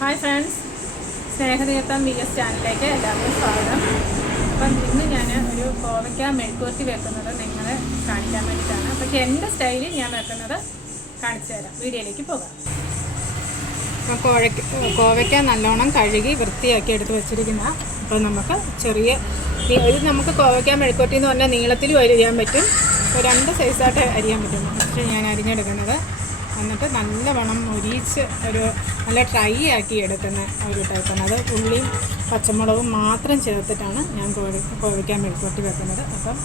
Hi friends Snehatheertham V S ചാനലിലേക്ക് എല്ലാവർക്കും സ്വാഗതം. അപ്പം ഇന്ന് ഞാൻ ഒരു കോവയ്ക്ക മെഴുക്കുവർത്തി വെക്കുന്നത് നിങ്ങളെ കാണിക്കാൻ വേണ്ടിയിട്ടാണ്. പക്ഷേ എന്റെ സ്റ്റൈലിൽ ഞാൻ വെക്കുന്നത് കാണിച്ചു തരാം. വീഡിയോയിലേക്ക് പോകാം. അപ്പോൾ കോഴയ്ക്ക് കോവയ്ക്ക നല്ലോണം കഴുകി വൃത്തിയാക്കി എടുത്ത് വെച്ചിരിക്കുന്ന അപ്പോൾ നമുക്ക് ചെറിയ ഇത് നമുക്ക് കോവയ്ക്ക മെഴുക്കുവരട്ടി എന്ന് പറഞ്ഞാൽ നീളത്തിലും അരിയാൻ പറ്റും. രണ്ട് സൈസായിട്ട് അരിയാൻ പറ്റും. ഞാൻ അരിഞ്ഞെടുക്കുന്നത് എന്നിട്ട് നല്ലവണ്ണം മുരിച്ച് ഒരു നല്ല ഡ്രൈ ആക്കി എടുക്കുന്ന ഒരു ടൈപ്പാണ്. അത് ഉള്ളിയും പച്ചമുളകും മാത്രം ചേർത്തിട്ടാണ് ഞാൻ കോഴി കോഴിക്കാൻ മെഴുക്കുവരട്ടി വെക്കുന്നത്. അപ്പം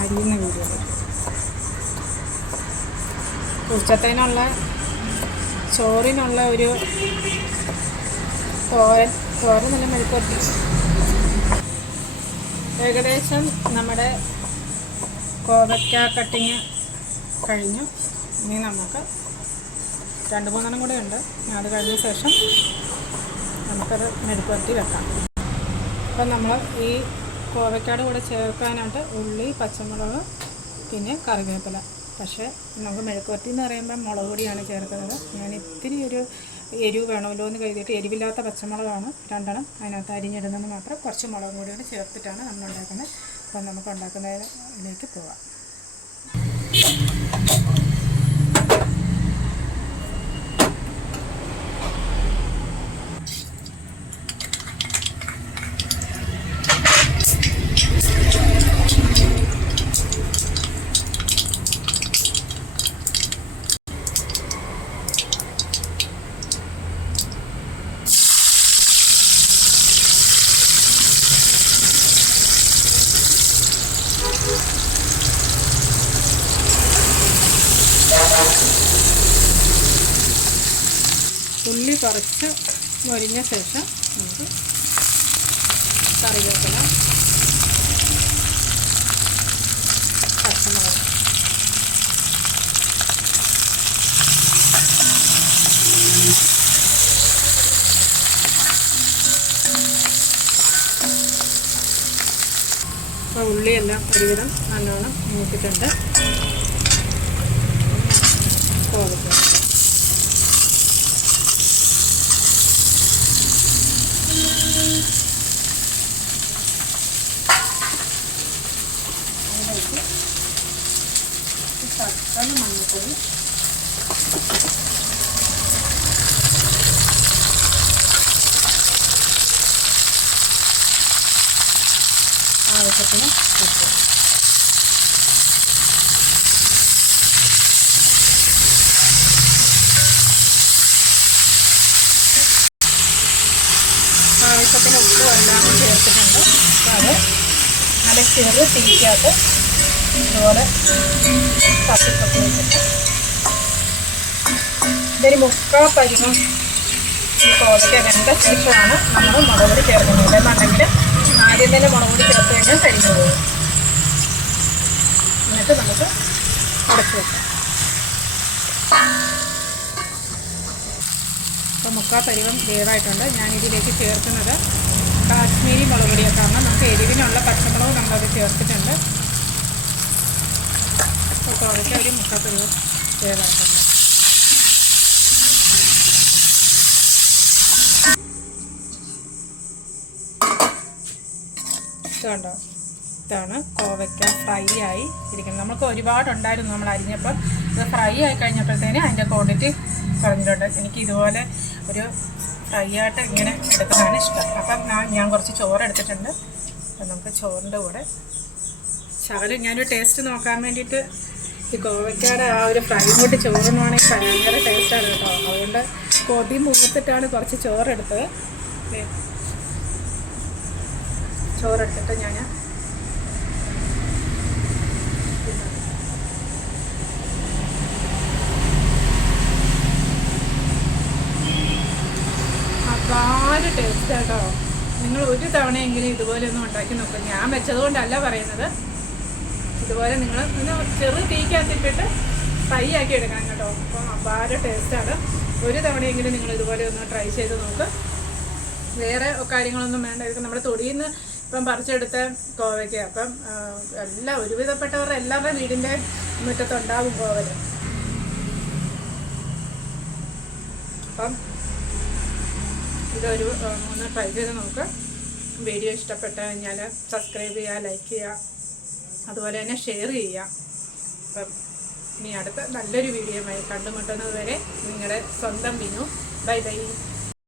അരിയുന്ന വീഡിയോ ഉച്ചത്തേനുള്ള ചോറിനുള്ള ഒരു തോരൻ തോരൻ നല്ല മെഴുക്കുവരട്ടി. ഏകദേശം നമ്മുടെ കോവയ്ക്ക കട്ടിങ് കഴിഞ്ഞു. ഇനി നമുക്ക് രണ്ട് മൂന്നെണ്ണം കൂടെ ഉണ്ട്. അത് കഴിഞ്ഞ ശേഷം നമുക്കത് മെഴുക്കുവരട്ടി വെക്കാം. അപ്പം നമ്മൾ ഈ കോവയ്ക്കാട് കൂടെ ചേർക്കാനായിട്ട് ഉള്ളി പച്ചമുളക് പിന്നെ കറിവേപ്പില. പക്ഷേ നമുക്ക് മെഴുക്കുവരട്ടി എന്ന് പറയുമ്പോൾ മുളക് പൊടിയാണ് ചേർക്കുന്നത്. ഞാൻ ഇത്തിരി ഒരു എരിവ് വേണമല്ലോ എന്ന് കരുതിയിട്ട് എരിവില്ലാത്ത പച്ചമുളകാണ് രണ്ടെണ്ണം അതിനകത്ത് അരിഞ്ഞിടുന്നത് മാത്രം. കുറച്ച് മുളകും കൂടിയാണ് ചേർത്തിട്ടാണ് നമ്മൾ ഉണ്ടാക്കുന്നത് അപ്പം നമുക്ക് ഉണ്ടാക്കുന്നതിലേക്ക് പോകാം ഉള്ളി കുറച്ച് മൊരിഞ്ഞ ശേഷം നമുക്ക് കറിവേപ്പില പച്ചമുളക്. ഉള്ളിയെല്ലാം ഒരുവിധം നല്ലോണം മൂത്തിട്ടുണ്ട് കോവയ്ക്ക അതിലേക്ക് ശർക്കര മഞ്ഞപ്പൊടി ആവശ്യത്തിന് ഉപ്പ് ആവശ്യത്തിന് ഉപ്പ് എല്ലാം ചേർത്തിട്ടുണ്ട്. അത് നല്ല ചെറു തീക്കകത്ത് ഇതുപോലെ തട്ടിപ്പൊക്കെ വെച്ചിട്ട് ഇതൊരു മുക്കാൽ പരിമം ഈ കോതയ്ക്ക വെന്ത ശേഷമാണ് നമ്മൾ മുളക് പൊടി ചേർക്കുന്നത്. അല്ലെന്നുണ്ടെങ്കിൽ ആദ്യം തന്നെ മുളക് പൊടി ചേർത്ത് കഴിഞ്ഞാൽ കരിഞ്ഞു പോകും. എന്നിട്ട് നമുക്ക് അടച്ചു വെക്കാം. അപ്പോൾ മുക്കാൽ പരിവം വേവായിട്ടുണ്ട്. ഞാൻ ഇതിലേക്ക് ചേർക്കുന്നത് കാശ്മീരി മുളക് പൊടിയൊക്കെ കാരണം നമുക്ക് എരിവിനുള്ള പച്ചമുളക് നമ്മളത് ചേർത്തിട്ടുണ്ട്. കോവയ്ക്ക് ഒരു പരിവം വേവായിട്ടുണ്ട് ഇതുണ്ടോ? ഇതാണ് കോവയ്ക്ക ഫ്രൈ ആയി ഇരിക്കുന്നത്. നമുക്ക് ഒരുപാടുണ്ടായിരുന്നു നമ്മൾ അരിഞ്ഞപ്പോൾ. ഇത് ഫ്രൈ ആയി കഴിഞ്ഞപ്പോഴത്തേന് അതിന്റെ ക്വാണ്ടിറ്റി കുറഞ്ഞിട്ടുണ്ട് എനിക്ക് ഇതുപോലെ ഒരു ഫ്രൈ ആയിട്ട് ഇങ്ങനെ എടുക്കുന്നതാണ് ഇഷ്ടം. അപ്പം ഞാൻ ഞാൻ കുറച്ച് ചോറ് എടുത്തിട്ടുണ്ട്. അപ്പം നമുക്ക് ചോറിന്റെ കൂടെ. ശകലം ഞാനൊരു ടേസ്റ്റ് നോക്കാൻ വേണ്ടിയിട്ട് ഈ കോവയ്ക്കാട് ആ ഒരു ഫ്രൈ കൂട്ടി ചോറുന്നാണെങ്കിൽ ഭയങ്കര ടേസ്റ്റാണ് കേട്ടോ. അതുകൊണ്ട് കൊതി മൂത്തിട്ടാണ് കുറച്ച് ചോറെടുത്തത്. ചോറെടുത്തിട്ട് ഞാൻ അപാര ടേസ്റ്റ് കേട്ടോ. നിങ്ങൾ ഒരു തവണയെങ്കിലും ഇതുപോലെ ഒന്നും ഉണ്ടാക്കി നോക്കും. ഞാൻ വെച്ചതുകൊണ്ടല്ല പറയുന്നത്. ഇതുപോലെ നിങ്ങൾ ഒന്ന് ചെറു തീക്കകത്തിട്ടിട്ട് ഫ്രൈ ആക്കി എടുക്കണം കേട്ടോ. അപ്പം അപാര ടേസ്റ്റാണ് ഒരു തവണയെങ്കിലും നിങ്ങൾ ഇതുപോലെ ഒന്ന് ട്രൈ ചെയ്ത് നോക്ക്. വേറെ കാര്യങ്ങളൊന്നും വേണ്ട. ഇതൊക്കെ നമ്മുടെ തൊടിയിൽ നിന്ന് ഇപ്പം പറിച്ചെടുത്ത കോവയ്ക്ക്. അപ്പം എല്ലാം ഒരുവിധപ്പെട്ടവരുടെ എല്ലാവരുടെ വീടിന്റെ മുറ്റത്തുണ്ടാകും കോവൽ അപ്പം ഇതൊരു ഒന്ന് ട്രൈ ചെയ്ത് നോക്ക്. വീഡിയോ ഇഷ്ടപ്പെട്ട് കഴിഞ്ഞാൽ സബ്സ്ക്രൈബ് ചെയ്യുക ലൈക്ക് ചെയ്യുക. അതുപോലെ തന്നെ ഷെയർ ചെയ്യാം. അപ്പം ഇനി അടുത്ത നല്ലൊരു വീഡിയോയുമായി കണ്ടുമുട്ടുന്നത് വരെ നിങ്ങളുടെ സ്വന്തം ബിനു. Bye bye.